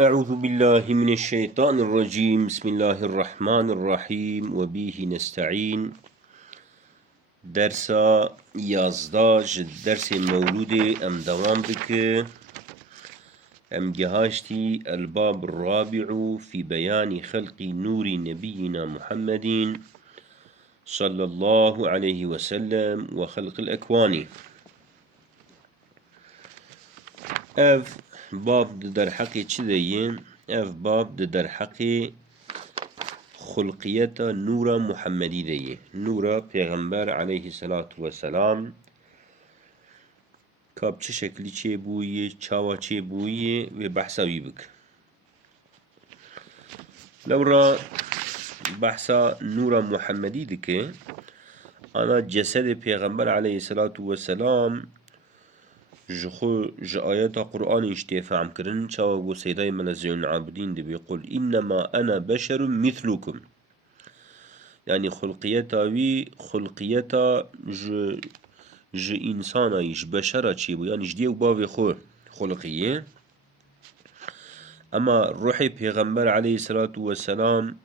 أعوذ بالله من الشيطان الرجيم بسم الله الرحمن الرحيم وبه نستعين درسا يازدا جد درس مولود أم دوام بك أم جهاشتي الباب الرابع في بيان خلق نور نبينا محمد صلى الله عليه وسلم وخلق الأكوان اف باب در حقی چی دیگه؟ اف باب در حقی خلقیت نور محمدی دیگه نور پیغمبر علیه الصلاة والسلام کاب چه شکلی چه بویه چاوا چه بویه و بحثاوی بک لورا بحثا نور محمدی دکه انا جسد پیغمبر علیه الصلاة والسلام جخو جآيات قرآن اشتفاعم كرن شاو ابو سيداي من الزين العابدين دي بيقول إنما أنا بشر مثلكم يعني خلقيتا وي خلقيتا ج إنسانا يش بشرة چيبو يعني جديو باوي خو خلقية أما روحي پیغمبر عليه الصلاة والسلام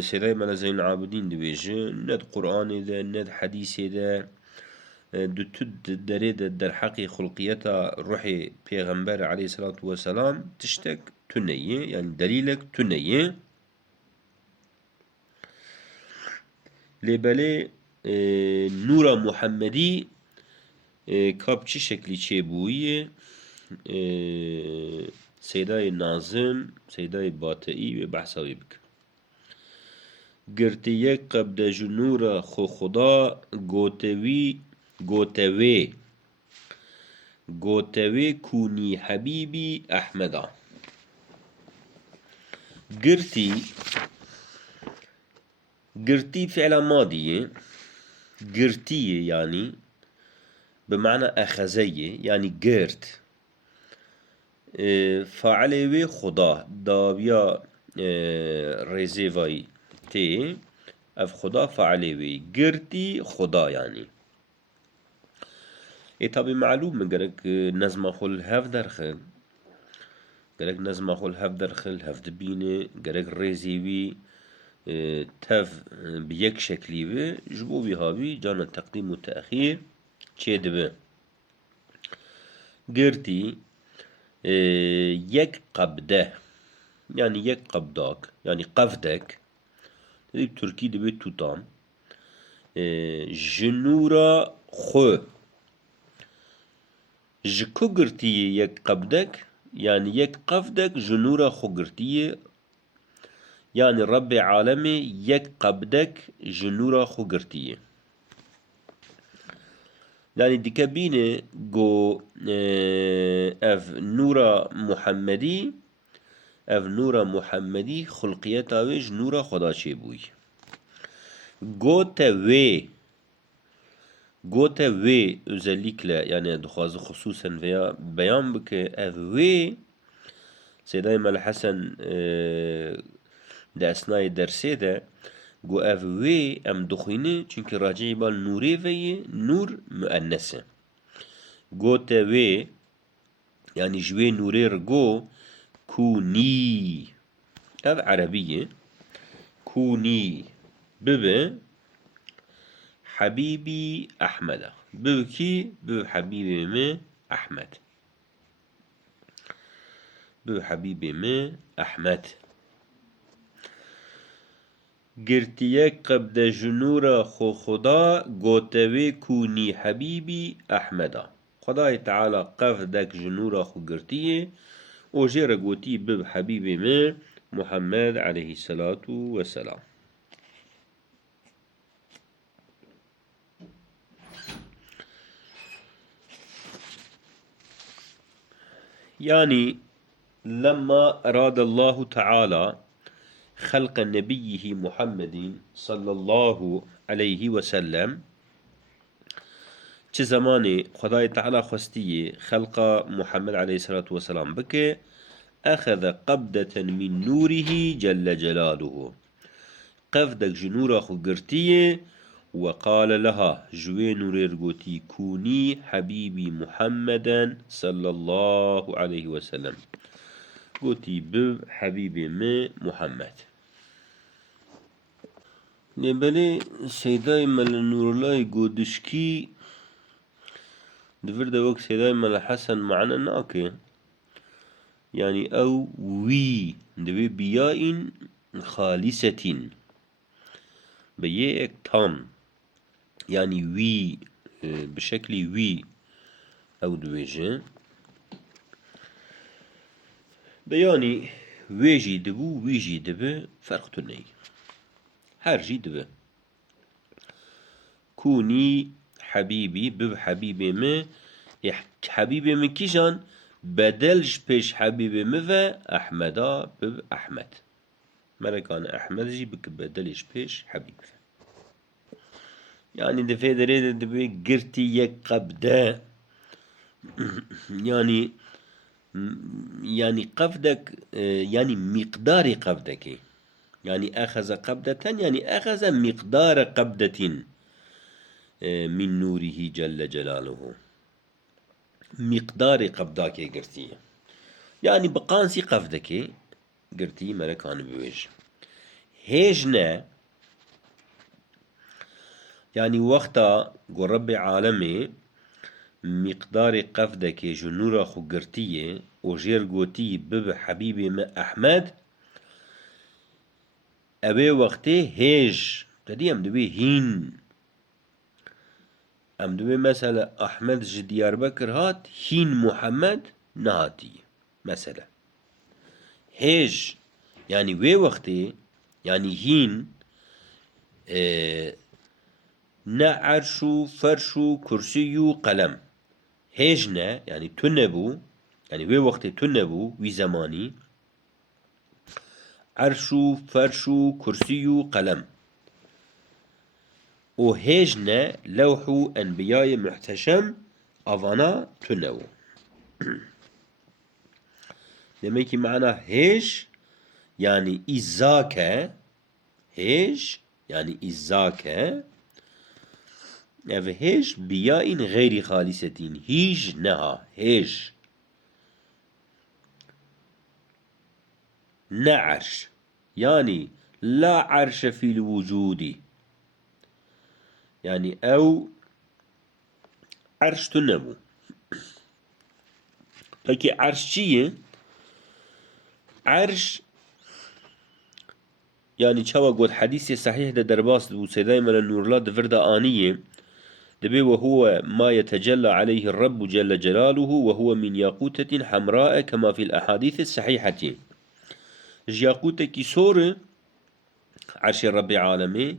سيداي من الزين العابدين دي بيجي ند قرآن ده ند حديث ده دو تد دريد در حق خلقيتا روحي پیغمبر عليه الصلاة والسلام تشتك تنية يعني دليلك تنية لبالي نور محمدي كاب چه شكلي چه بوية سيداي ناظم سيداي باطئي بحثاوي بك گرتيك قبل جنور خو خدا گوتوي كوني حبيبي أحمدا قرتي فعل ماضي قرتي يعني بمعنى أخذية يعني قرت فعلي خدا دابيا ريزيفاي تي اف خدا فعلي قرتي خدا يعني طبعا معلوم من قالك نظم خل هف درخل قالك نظم خل هف درخل هف دبينه قالك ريزيوي تف بيك شكلي بي جبو بهاوي جانا التقديم والتأخير چه دبه قرتي يك قبده يعني يك قبداك يعني قفدك ديب تركي دبه توتام جنورا خو جكو قرتي يك قبدك يعني يك قفدك جنورا خو قرتي يعني رب عالمي يك قبدك جنورا خو قرتي يعني ديكابينه جو اف نورا محمدي اف نورا محمدي خلقيتا ويج نورا خدا چه بوي گوته وی özellikle yani دخوازı خصوصا veya beyan bike ev وی سيداي مال حسن ده اسنای درسه ده گو اف وی ام دخوینه چونکه راجعی بال نوری وی نور مؤنسه گوته وی يعني جوي نوري رجو كوني هذا عربية كوني ببه حبيبي أحمد ببكي بب حبيبي ما أحمد بب حبيبي ما أحمد قرتيك قبل جنورا خو خدا قوتوي كوني حبيبي أحمد خدای تعالی قفدك جنورا خو قرتيه وجير قوتي بب حبيبي ما محمد عليه الصلاة والسلام يعني لما أراد الله تعالى خلق نبيه محمد صلى الله عليه وسلم چه زماني خدای تعالى خستيه خلق محمد عليه الصلاة والسلام بك أخذ قبضة من نوره جل جلاله قفدك جنورا خو قرتيه وقال لها جوي نورير قوتي كوني حبيبي محمدا صلى الله عليه وسلم قوتي بب حبيبي ما محمد. نبالي سيداي مال نور الله قودشكي دفر دا وقت سيداي مال حسن معنا ناكي يعني او وي دبي بياء خالصة بياء تام يعني وي بشكل وي او دويجه بياني ويجي دبو ويجي دبو فرق تني هر جي دبو كوني حبيبي بب حبيبي ما حبيبي من كيجان بدلش بيش حبيبي مفا أحمدا بب أحمد مركان أحمد جي بك بدلش بيش حبيبي يعني دفع دريد دبي قرتي يك قبدا يعني قفدك يعني مقدار قفدك يعني أخذ قبضة يعني أخذ مقدار قبضة من نوره جل جلاله مقدار قبضاك قرتي يعني بقانسي قفدك قرتي ملكان بوجه هيجنا يعني وقتا قول رب عالمي مقدار قفدك جنورا خو قرتيه وجير قوتي بب حبيبي ما أحمد أبي وقتي هيج تدي أم دبي هين أم دبي مثلا أحمد ديار بكر هات هين محمد نهاتي مثلا هيج يعني وي وقتي يعني هين نعرشو فرشو كرسيو قلم هيجنا يعني تنبو يعني وي وقتي تنبو وي زماني عرشو فرشو كرسيو قلم وهيجنا لوحو أنبياء محتشم أفانا تنو لماكي معنا هيج يعني إزاك هيج يعني إزاك يعني هيج بياء غير خالصة هيج نها هيج نعرش يعني لا عرش في الوجود يعني أو عرش تنمو لكن عرش چيه؟ عرش يعني چاوا قد حديث صحيح ده درباس دو سيداي من النور الله دفرد آنية دبي وهو ما يتجلى عليه الرب جل جلاله وهو من ياقوتة حمراء كما في الأحاديث الصحيحة ياقوتة كي سور عرش رب عالمي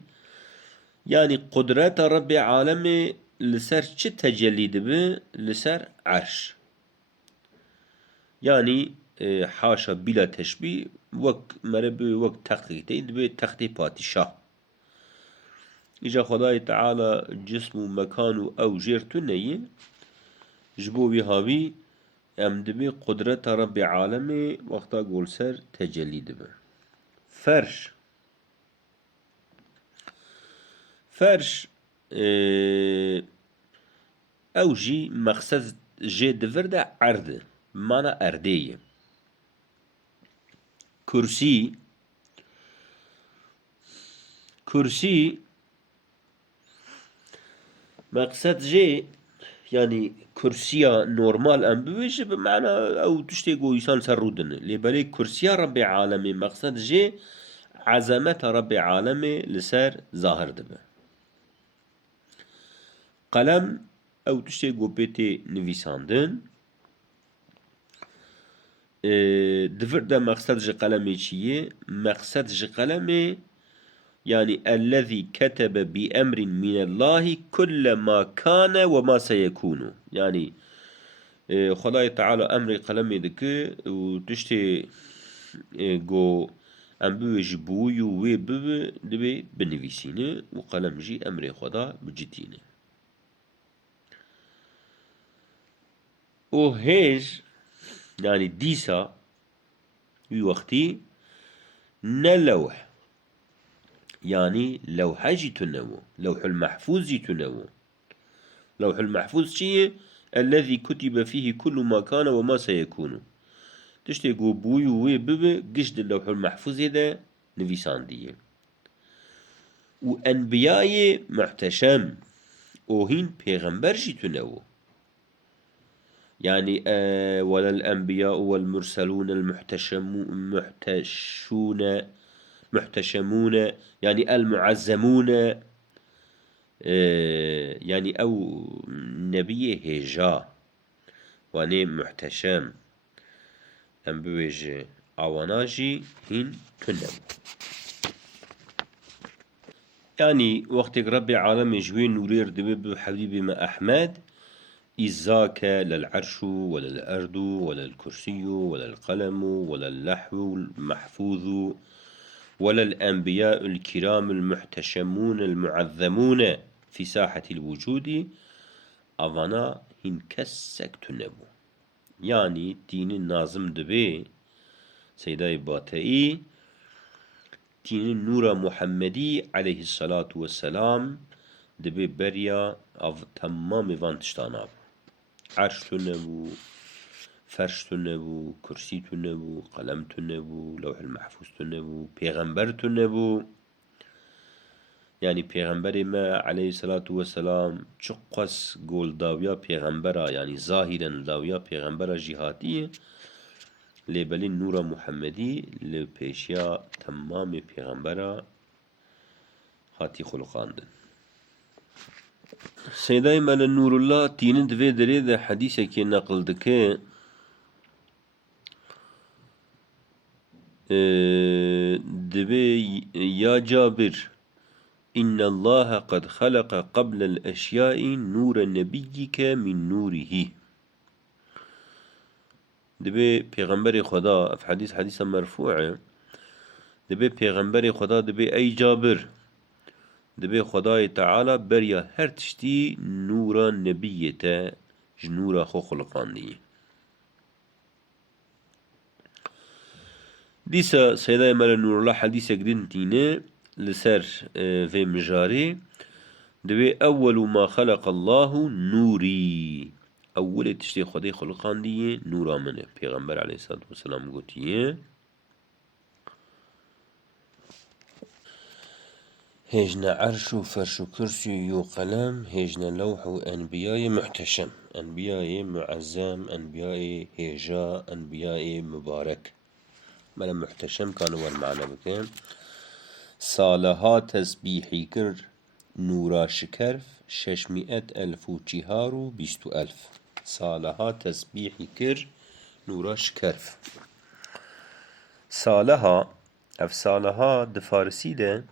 يعني قدرات رب عالمي لسر چه تجلي دبي لسر عرش يعني حاشا بلا تشبيه وك مرب وك تخطيتين دبي تخطي باتشاه إجا خداي تعالى جسم ومكان أو جيرتو نيه جبو بهاوي أم دبي قدرة رب عالمي وقتا قول سر تجلي دبي فرش فرش أو جي مقصد جي دفرده عرض بمعنى أردية كرسي مقصد جي يعني كرسيا نورمال ام بويش بمعنى او تشتي قو يسان سرودن لبالي كرسيا رب عالمي مقصد جي عظمت رب عالمي لسر ظاهر دبه قلم او تشتي قو بيتي نويساندن دفر ده مقصد جي قلمي چيه مقصد جي قلمي يعني الذي كتب بأمر من الله كل ما كان وما سيكون يعني خداي تعالى أمر قلمي دك وتشتي جو أم بوش بوي وي بو دبي بنفيسينه وقلم جي أمر خدا بجتينه وهيج يعني ديسا في وقتي نلوح يعني لوحة جي تنوو لوح المحفوظ جي تنوو لوح المحفوظ شيء الذي كتب فيه كل ما كان وما سيكون تشتي قو بوي وي ببه قشد اللوح المحفوظ ده نفيسان ديه وأنبياء محتشم وهين پیغمبر جيتونو يعني ولا الأنبياء والمرسلون محتشمون يعني المعزمون يعني أو نبي هجا واني محتشم ام بويجي عواناجي هين تنم يعني وقت ربي عالم جوين نورير دبب حبيبي ما أحمد إزاك للعرش ولا الأرض ولا الكرسي ولا القلم ولا اللحو المحفوظ ولا الأنبياء الكرام المحتشمون المعظمون في ساحة الوجود أفانا هن كسك تنبو يعني دين النازم دبي سيداي باتئي دين النور محمدي عليه الصلاة والسلام دبي بريا أف تمام فانتشتانا عرش تنبو فرش تنبو كرسي تنبو قلم تنبو لوح المحفوظ تنبو پیغمبر تنبو يعني پیغمبر ما عليه الصلاة والسلام چقص قول داويا پیغمبرا يعني ظاهرا داويا پیغمبرا جهاتي لبلي نور محمدي لبيشيا تمام پیغمبرا هاتي خلقاندن سيداي مال نور الله تينن دوي دري ده حديثة كي نقل دكي دبي يا جابر إن الله قد خلق قبل الأشياء نور نبيك من نوره دبي پیغمبر خدا في حديث مرفوع دبي پیغمبر خدا دبي أي جابر دبي خدای تعالى بريا هر تشتي نورا نبيته جنورا خو خلقاندي ديسا سيداي مال نور الله حديثة قدن تيني لسر في مجاري دبي أول ما خلق الله نوري أول تشتي خدای خلقاندي نورا منه پیغمبر عليه الصلاة والسلام قوتيه هجنا عرش وفرش وكرسي وقلم هجنا لوح وأنبياء محتشم أنبياء معزم أنبياء هجا أنبياء مبارك ملا محتشم كانوا والمعنى بكين صالها تسبيحي كر نورا شكرف 600,000 صالها تسبيحي كر نورا شكرف صالها صالها دفارسي ده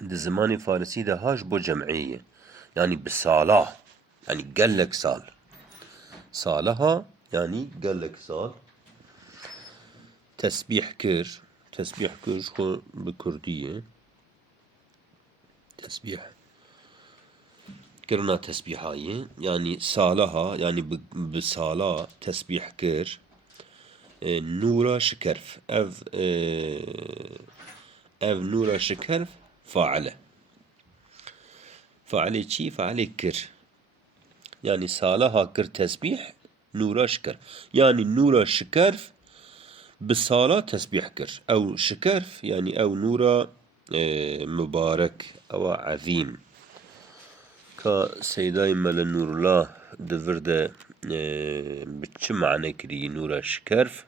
ده زمان فارسي ده هاش بو جمعية يعني بصالة يعني قلك سال صالها يعني قلك سال تسبيح كر شو بكردية تسبيح كرنا تسبيحاية يعني صالها يعني بصالة تسبيح كر نورا شكرف اف نورا شكرف فاعله چي فاعله كر يعني صالها كر تسبيح نورا شكر يعني نورا شكرف بالصالة تسبيح كر او شكرف يعني او نورا مبارك او عظيم كسيداي مال نور الله دفرده بچ معنى كري نورا شكرف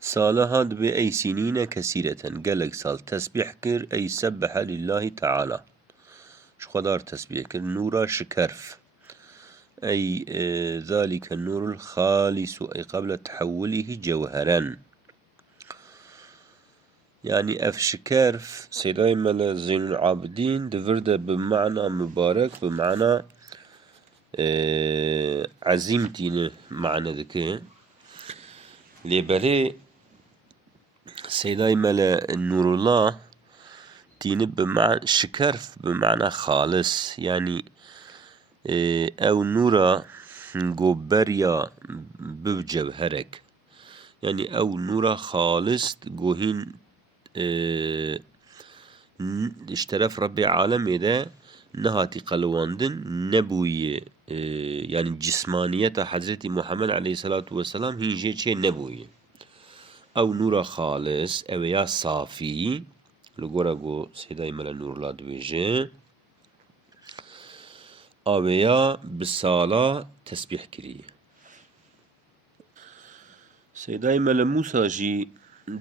صالها دبي أي سنين كثيرة قالك سال تسبيح كر أي سبح لله تعالى شو خدار تسبيح كر نورا شكرف أي ذلك النور الخالص أي قبل تحوله جوهرا يعني أف شكرف سيداي ملا زين العابدين دفرده بمعنى مبارك بمعنى عزيمتين معنى ذكي لبري سيداي ملا نور الله تينب بمعنى شكرف بمعنى خالص يعني او نورا قبريا بجوهرك يعني او نورا خالص قوهين اشترف ربي عالم ده نهاتي قلواندن نبوي يعني جسمانية حضرت محمد عليه الصلاة والسلام هنجي چه نبوي او نور خالص او يا صافي لغورا جو سيداي ملا نور لا دويجه او يا بسالا تسبيح كري سيداي ملا موسى جي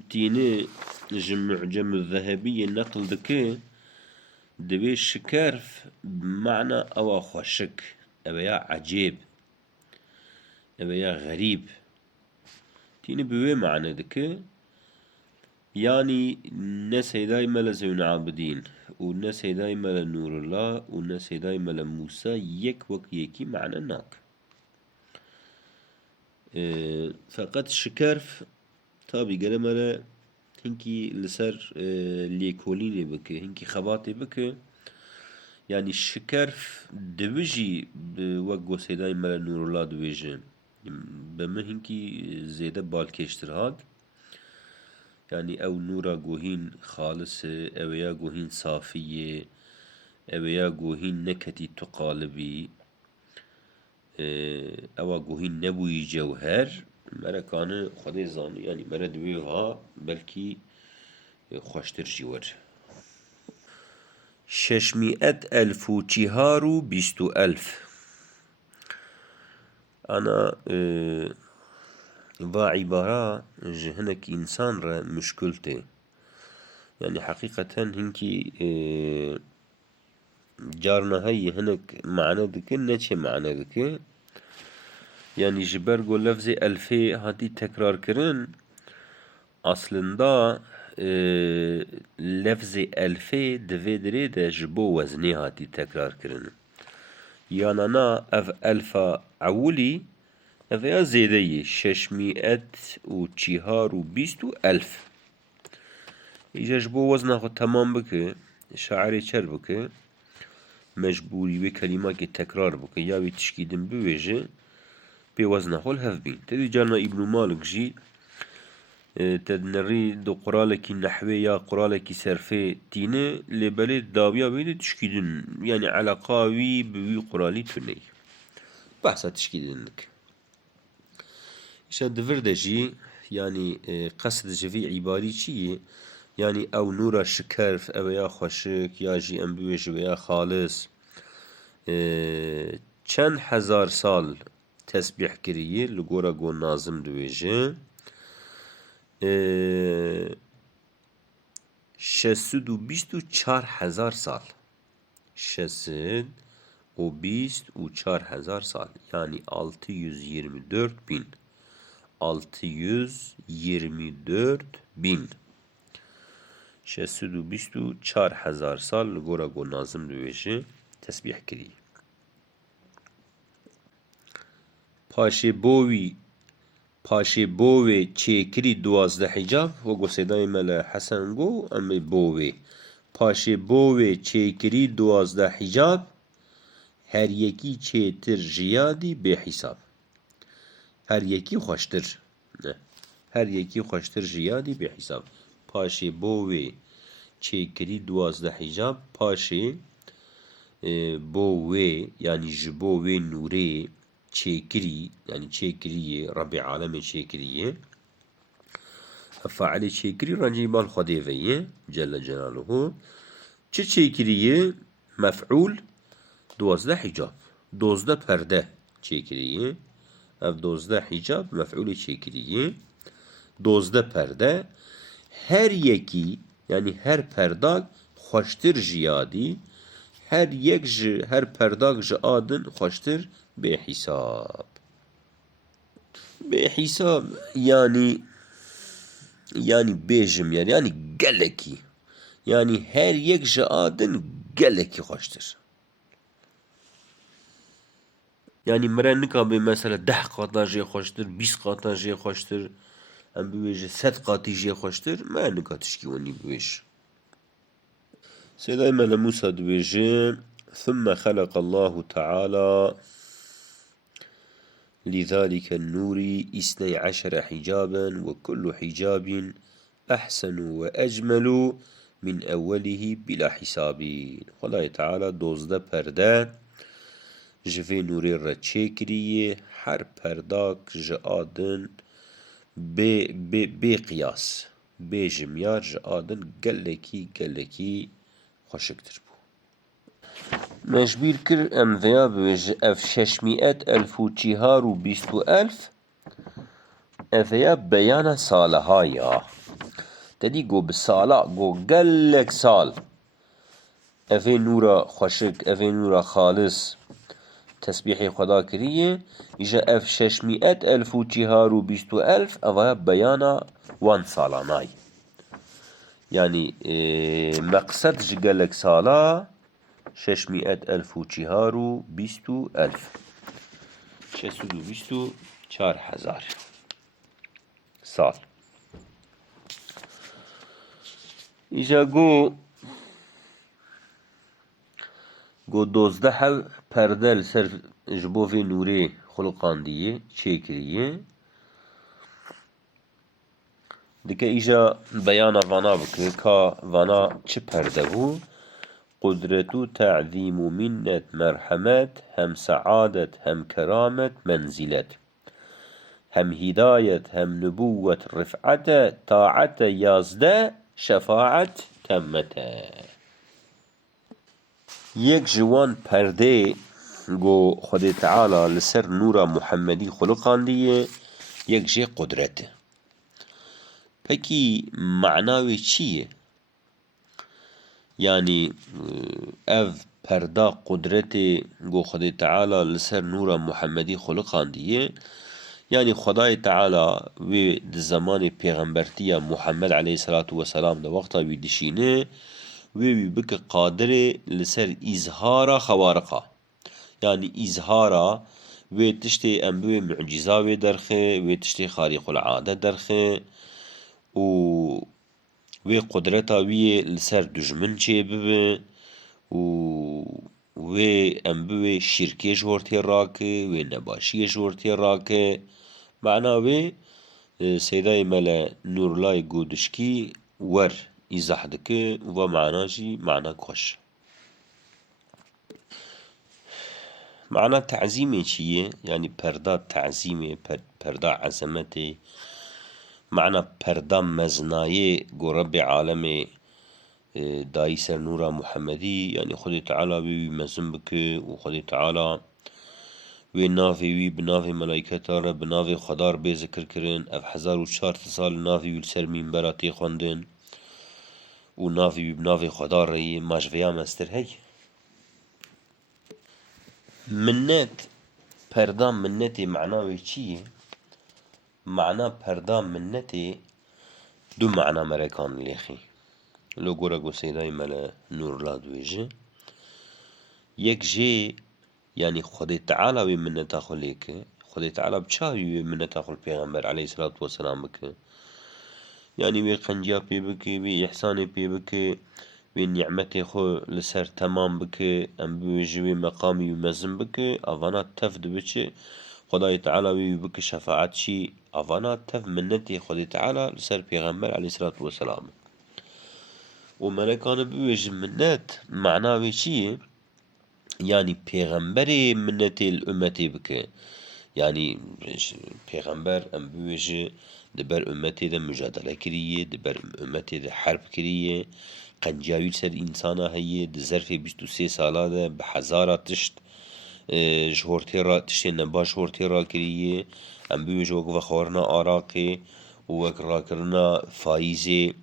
تيني جمع جم الذهبي النقل دكي دبي شكرف بمعنى او خوشك او يا عجيب او يا غريب تيني بوي معنى دكي يعني الناس هداي ملا زين عابدين والناس هداي ملا نور الله والناس هداي ملا موسى يك وك يكي معنى ناك فقط شكرف تابي قال ملا هنكي لسر ليكوليني بك هنكي خباتي بك يعني الشكرف دبجي بوقو سيداي ملا نور الله دويجي بما هنكي زيادة بالكيشتر هاد يعني او نورا جوهين خالص او يا جوهين صافية او يا جوهين نكتي تقالبي او جوهين نبوي جوهر مرا كان خدي زاني يعني مرا دويها بلكي خوشتر جيور 600,000 و 420,000 أنا با عبارة جهنك إنسان را مشكلته يعني حقيقة هنكي جارنا هاي هنك معنى دكي نچه معنى دكي يعني جبرگو لفظ ألفي هاتي تكرار كرن أصلا لفظ ألفي دوي دري ده جبو وزني هاتي تكرار كرن يعني أنا أف ألفا عولي أفيا زيدي 620,000 إيجا جبو وزنه خو تمام بك شعري چر بك مجبوري بكلمة تكرار بك يا بتشكيدن بوجه بوزنه خو الهف بين تدي جانا ابن مالك جي تدنري دو قرالك نحوي يا قرالك سرفي تيني لبالي داويا بين تشكيدن يعني على قاوي بوي قرالي تني بحثا تشكيدن لك إيشان دفرده جي يعني قصد جفي عباري چيه يعني او نورا شكرف او يا خوشك يا جي ام بويش و يا خالص چند هزار سال تسبيح كريه لغورا گو نازم دويجه 624,000 سال 624,000 سال يعني 624,000 624,000 624,000 سال لگورا گو نازم دویشه تسبیح کری پاشه بوی چه کری 12 حجاب و گو سیدای مل حسن گو امی بوی پاشه بوی چه کری 12 حجاب هر یکی چه تر جیادی به حساب هر یکی خوشتر نه هر یکی خوشتر جیادی به حساب پاشه بوی چه کری 12 حجاب پاشه بوی يعني جبوي نوري چه يعني چه کری رب العالم چه کری فعل چه کری رنجي مال خديوية جل جلاله چه کری مفعول 12 حجاب 12 پرده چه کری اف 12 حجاب مفعول چه کری 12 پرده هر یکی يعني هر پرداگ خوشتر جیادی هر یک هر پرداگ جادن خوشتر به حساب يعني بيجم يعني قلكي يعني هر یک جادن قلكي خوشتر يعني مرنكا بمثلا 10 قاطا جي خوشتر 20 قاطا جي خوشتر ام بويجه 100 قاطي جي خوشتر ما نكا تشكي وني بويش سيداي مالا موسى دويجه ثم خلق الله تعالى لذلك النور 12 حجابا وكل حجاب أحسن وأجمل من أوله بلا حساب خدای تعالى 12 پرده جوی نوری را چه کریه هر پرداک جادن بی قیاس بی جمیار جادن گلکی خوشکتر بو مجبیر کر ام ویا بویج اف 600,000 افیا بیان سالها یا تدی گو بسالا گو گلک سال افی نورا خوشک افی نورا خالص تسبیح خدا کریه ایجا اف 600,000 افیا بیانا وان سالانای يعني مقصد جگلك سالا 600,000 624,000 سال ایجا گو 12 پرده لسر جبوفي نوري خلقان دیه چه کریه دیگه ایجا بیانا وانا بکره که وانا چه پرده بو قدرتو تعظیم منت مرحمت هم سعادت هم کرامت منزلت هم هداية هم نبوة رفعة طاعة يازده شفاعة تمته یک جوان پرده گو خود تعالی لسر نور محمدی خلقان دیه یک جه قدرته پکی معناوی چیه؟ يعني اف پردا قدرت گو خود تعالی لسر نور محمدی خلقان دیه يعني خدای تعالی وی زمان پیغمبرتی محمد علیه الصلاة والسلام ده وقتا وی دشینه وی بک قادر لسر اظهار خوارقه يعني اظهار وی تشتی انبوی معجزه وی درخه وی تشتی خارق العاده درخه و وی قدرتا وی لسر دجمن چه ببه و وی انبوی شرکه جورتی راکه وی نباشی جورتی راکه معنا وی سیدای ملا نورلای گودشکی ور ایزاح دکه و معناجی معنا کش معنا تعظیمه چیه؟ يعني پردا تعظیمه پردا عظمته معنى پردا مزنایه گو رب عالم دایی سر نورا محمدی يعني خود تعالی وی مزن بکه و خود تعالی وی نافی وی بنافی ملائکتا را بنافی خدا را بذکر کرن اف 1400 سال نافی وی سر منبراتی خوندن و نافی وی بنافی خدا را مجویا مستر هی منت پردا منت معناوی چیه؟ معنى پردا منتي دو معنى مريكان ليخي لو گورا گو سيداي ملا نور لا دويجي يك جي يعني خود تعالى وي منتا خليك خود تعالى بچاوي منتا خل پیغمبر عليه الصلاة والسلام بك يعني وي قنجيا بي بك وي احساني بي بك وي نعمتي خو لسر تمام بك ام بيجي مقامي ومزن بك افانا تفد بك خدای تعالی وی بک شفاعت شی اوانا تف منتی خدای تعالی لسر پیغمبر علیه الصلاة والسلام و ملکان بویج منت معناوی چیه؟ يعني پیغمبر منتی الامتی بک يعني پیغمبر ام بویج دبر امتی ده مجادله کریه دبر امتی ده حرب کریه قنجاوی سر انسانا هیه ده ظرف 23 ساله ده بحزاره تشت جهورتی را تشتی نباش جهورتی را کریه ام بیوش وک وخورنا آراقی وک را کرنا فایزی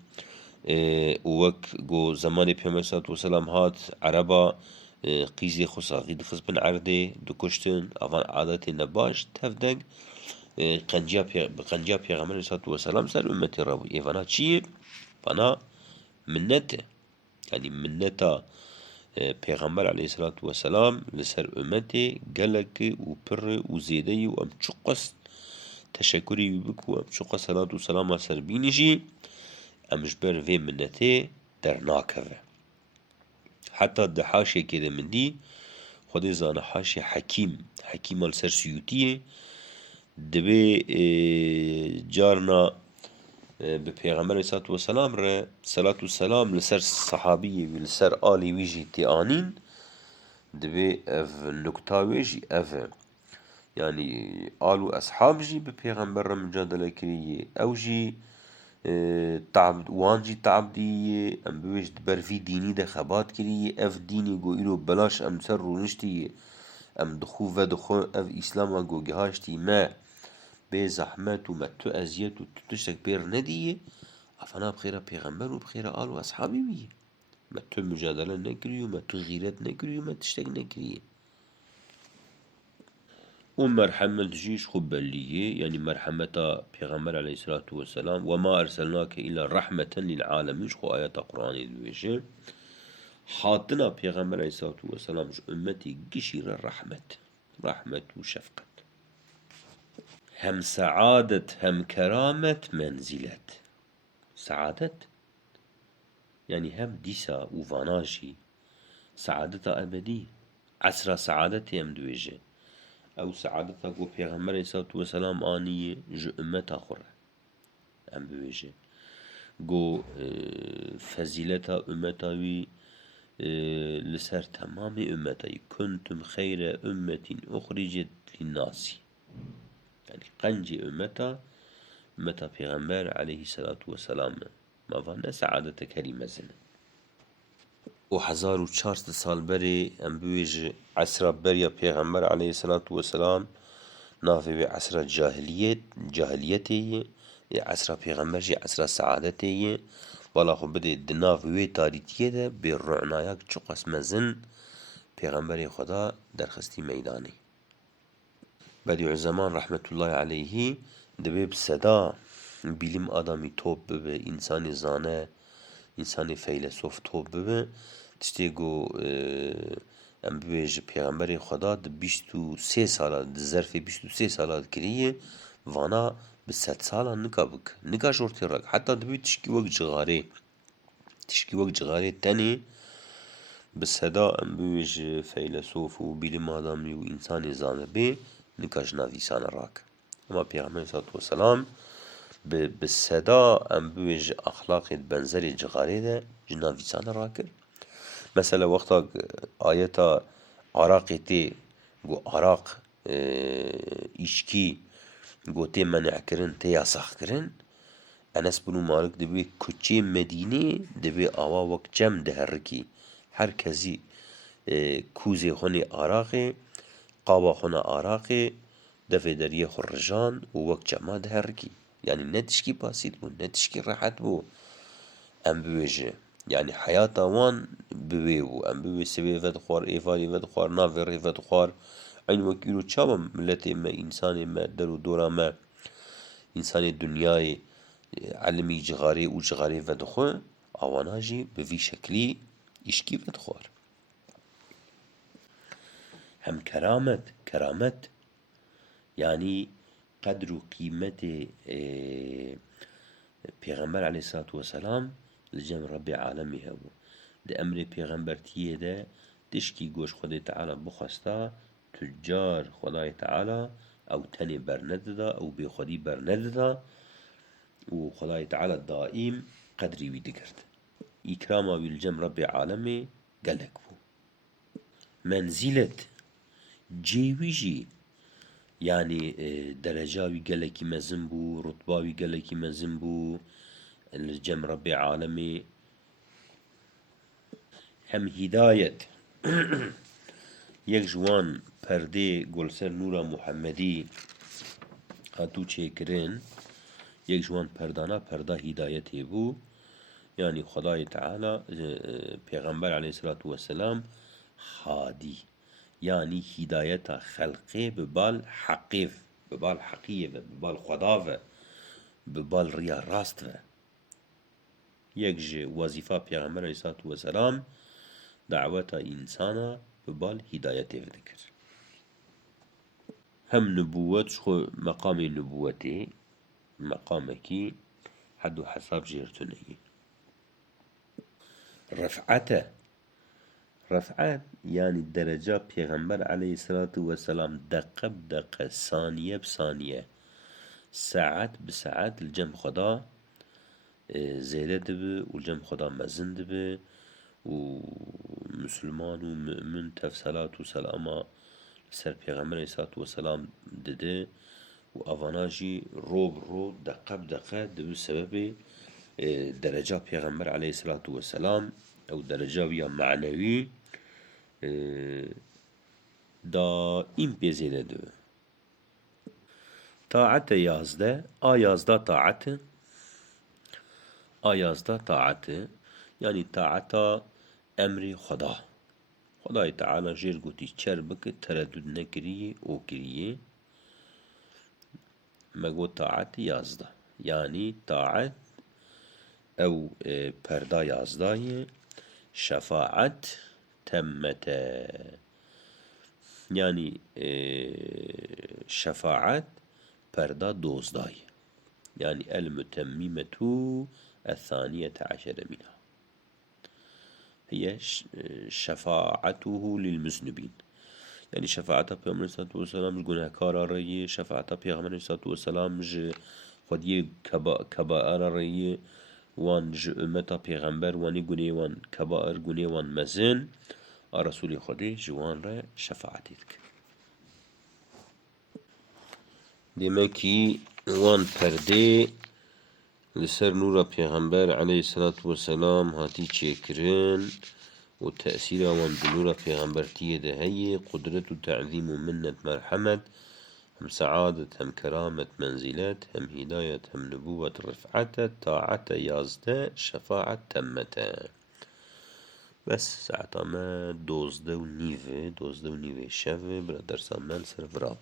وک گو زمان پیامبر صلی الله علیه و سلم هات عربا قیزی خساقی دخز بن عرده دو کشتن اوان عادت نباش تفدنگ قنجا پیغمبر صلی الله علیه و سلم سر امتی را بو ایوانا چیه؟ وانا منته يعني منتا پیغمبر علیه الصلاة والسلام لسر امتی گلک و پر و زیده و ام چقص تشکری بک و ام چقص صلاة و سلام سر بینیجی امش بر وی منتی در ناکوه حتی ده حاشیه که ده من دی خود زانه حاشیه حکیم لسر سیوتیه دبی جارنا به پیغمبر صلی الله علیه و سلام ره صلات و سلام لسر صحابی و لسر آلی ویجی تی آنین دبي اف نكتاوي جي اف يعني آل و أصحاب جي ببيغمبر مجادلة كريه أو جي تعبد وان جي تعبدية ام بويش دبر في ديني ده خبات كريه اف ديني جو إلو بلاش ام سر و نشتي ام دخو و دخو اف اسلام جو جهاشتي ما بي زحمت و ما تو ازيت و تشتك بير نديه افنا بخير بيغمبر و بخير آل و أصحابي بيه ما تو مجادلة نكريه ما تو غيرت نكريه ما تشتك نكريه ومرحمة جيش خبالية يعني مرحمة پیغمبر عليه الصلاة والسلام وما أرسلناك إلا رحمة للعالمين شخو آيات قرآني دويجه حاطنا پیغمبر عليه الصلاة والسلام جو أمتي قشير رحمة وشفقة هم سعادة هم كرامة منزلة سعادة يعني هم ديسا وفاناجي سعادة أبدي عسرة سعادة هم دويجه او سعادتا گو پیغمبر علیه الصلاة والسلام آنیه جو امتا خوره ام بویجه گو فضیلتا امتاوی لسر تمام امتاوی کنتم خیر امت اخرجت للناس يعني قنج امتا پیغمبر علیه الصلاة والسلام ما فانا سعادتا كريمة زنه و 1400 سال بری ام بویج عصر بریا پیغمبر علیه الصلاة والسلام نافي بعصر جاهليتي عصر پیغمبر جي عصر سعادتي ولا خو بده دناف وی تاریتیه ده به رعنایک چو قسم زن پیغمبر خدا درخستی میدانی بدیع زمان رحمت الله علیه دبه بصدا بیلم آدمی توب به انسان زانه انسان فیلسوف توب به تشتی گو ام بيج پیغمبر خدا ده 23 ساله ده ظرف 23 ساله کریه وانا به 100 ساله نکا شورتی رک حتی دبی تشکی وقت جغاره تنی به صدا ام بيج فیلسوف و بیلم آدمی و انسان زانه به نکاش نویسان راک اما پیغمبر صلی الله علیه وسلم به صدا ام بيج اخلاق بنظر جغاره ده جناویسان راکر مثلا وقتا آیتا عراقی تی گو عراق ایشکی گو تی منع کرن تی یاسخ کرن انس بنو مالک دبی کچی مدینه دبی آوا وقت جم دهرکی هر کسی کوزی خونی عراقی قابا خونه عراقی دفع دریه خرجان و وقت جمع دهرکی يعني نتشكي باسيط بو نتشكي راحت بو ام بوجه يعني حياة وان بويبو ام بوي سبي فد خوار ايفادي فد خوار نافر فد خوار عين وكيلو تشابم ملتي ما انساني ما درو دورا ما انساني دنياي علمي جغاري و جغاري فد خو اواناجي بفي شكلي يشكي فد خوار هم كرامت يعني قدر و قيمة پیغمبر علیه الصلاة والسلام لجم رب عالمی هبو ده امر پیغمبر تیه ده تشکی گوش خدای تعالی بخواستا تجار خدای تعالی او تنی برنده دا او بی خودی برنده دا و خدای تعالی دائم قدری وی دکرد اکراما وی لجم رب عالمی گلک بو منزلت جیوی جی يعني درجاوي قالكي مزنبو رتباوي قالكي مزنبو الجم ربي عالمي هم هداية يك جوان پرده گلسر نورا محمدي هاتو چيكرين يك جوان پردانا پردا هداية بو يعني خدای تعالى پیغمبر عليه الصلاة والسلام خادي يعني هداية خلقه ببال حقيف ببال حقية ببال خداوة ببال ريا راستوة يكجي وظيفة پیغمبر عليه الصلاة والسلام دعوة إنسانا ببال هدايته ذكر هم نبوت شخو مقام نبوته مقامكي حدو حساب جيرتني رفعت يعني الدرجة پیغمبر عليه الصلاة والسلام دقة بدقة ثانية بثانية ساعت بساعت الجم خدا زيادة دبه والجم خدا مزن دبه و مسلمان و مؤمن تف صلاة و سلاما سر پیغمبر علیه الصلاة والسلام دده و اواناجی رو دقه بدقه دبو سبب درجة پیغمبر علیه الصلاة والسلام او درجة ویا معنوی دا این بیزیده دو طاعت یازده آیازده طاعت یعنی طاعت امر خدای تعالی جیر گوتی چر بک تردد نکریه او کریه مگو طاعت یازده یعنی طاعت او پردا یازده شفاعت تمته یعنی شفاعت پردا دوزدای يعني المتممة الثانية عشر منها هي شفاعته للمذنبين يعني شفاعته بيغمبر عليه الصلاة والسلام جناه كار رأيه شفاعته بيغمبر عليه الصلاة والسلام خديه كبائر رأيه وان أمتا بيغمبر واني جناه وان كبائر جناه وان مزن رسول خديه جوان رأي شفاعتك دمكي وان پرده لسر نور پیغمبر علیه الصلاة والسلام هاتی چکرن و تأثیر وان بنور پیغمبر تیه ده هی قدرت و تعظیم و منت مرحمت هم سعادت هم کرامت منزلت هم هدایت هم نبوت رفعت طاعت یازده شفاعت تمت بس ساعتا ما دوزده و نیوه شوه برا درسا من سر براب